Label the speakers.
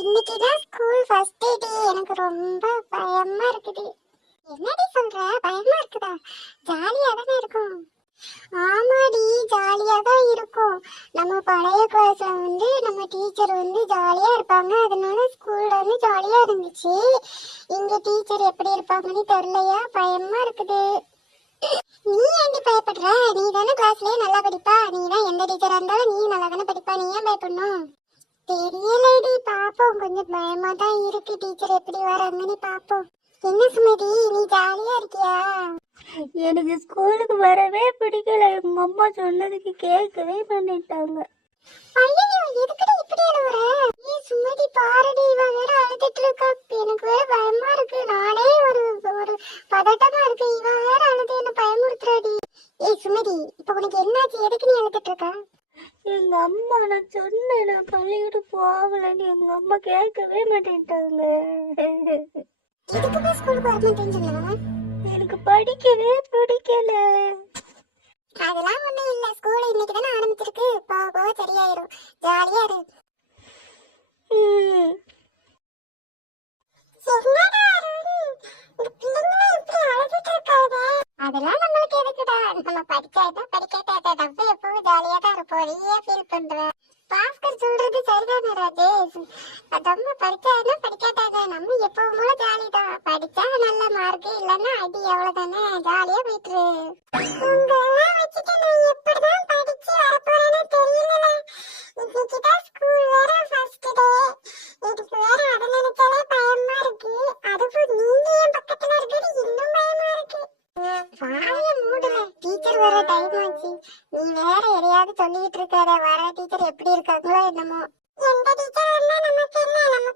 Speaker 1: இன்னைக்கு தான் school first day. எனக்கு ரொம்ப பயமா இருக்குது. என்னடி சொல்ற? பயமா இருக்குதா? ஜாலியா தானே இருக்கும். ஆமாடி ஜாலியா தான் இருக்கும். நம்ம பழைய கிளாஸ்ல வந்து நம்ம டீச்சர் வந்து ஜாலியா இருப்பாங்க. அதனால ஸ்கூல்ல வந்து ஜாலியா இருந்துச்சு. இங்க டீச்சர் எப்படி இருப்பாங்கன்னு தெரியலையா? பயமா இருக்குது. நீ ஏண்டி பயப்படுற? நீ தானே கிளாஸ்லயே நல்லா படிப்பா. நீ தான் எந்த டீச்சரா இருந்தாலும் நீ நல்லா தானே படிப்பா. நீ ஏன் பயப்படணும்? தெரியலடி பாப்போம். கொஞ்சம் பயமா தான் இருக்கு. டீச்சர் எப்படி வராங்கன்னு பாப்போம். என்ன சுமதி நீ ஜாலியா இருக்கியா?
Speaker 2: எனக்கு ஸ்கூலுக்கு வரவே பிடிக்கல. எங்க அம்மா சொன்னதுக்கு கேட்கவே பண்ணிட்டாங்க
Speaker 1: ஐயோ எதுக்குடி இப்படி அழுவுற? நீ சுமதி பாருடி இவ வேற அழுதுட்டு இருக்கா. எனக்கு வேற பயமா இருக்கு. நானே ஒரு ஒரு பதட்டமா இருக்கு இவ வேற அழுது என்ன பயமுறுத்துறாடி. ஏய் சுமதி இப்ப உனக்கு என்னாச்சு? எதுக்கு நீ அழுதுட்டு இருக்க?
Speaker 2: எங்க அம்மா நான் சொன்னேன் நான் பள்ளிக்கூடம் போகலன்னு. எங்க அம்மா கேட்கவே மாட்டேன்ட்டாங்க. எனக்கு படிக்கவே பிடிக்கல.
Speaker 1: அதெல்லாம் ஒண்ணும் இல்ல. ஸ்கூல் இன்னைக்கு தானே ஆரம்பிச்சிருக்கு. போக போக சரியாயிரும். ஜாலியா இரு? அதெல்லாம் நம்மளுக்கு எதுக்குடா? நம்ம படிக்காட்டா நம்ம எப்பவும் ஜாலியா தான் ஃபீல் பண்ற பாஸ்கர் சொல்றது சரிதானே ராஜேஷ்? ரொம்ப படிச்சாதான் படிக்காட்டாங்க நம்ம எப்பவும் போல ஜாலி தான் படிச்சா நல்ல மார்க் இல்லைன்னா அடி அவ்வளவுதானே? ஜாலியா போயிட்டு டீச்சர் வர டைம் ஆச்சு. நீ வேற எதையாவது சொல்லிட்டு இருக்காத. வர டீச்சர் எப்படி இருக்காங்களோ என்னமோ. எந்த டீச்சர் வந்தா நமக்கு என்ன? நம்ம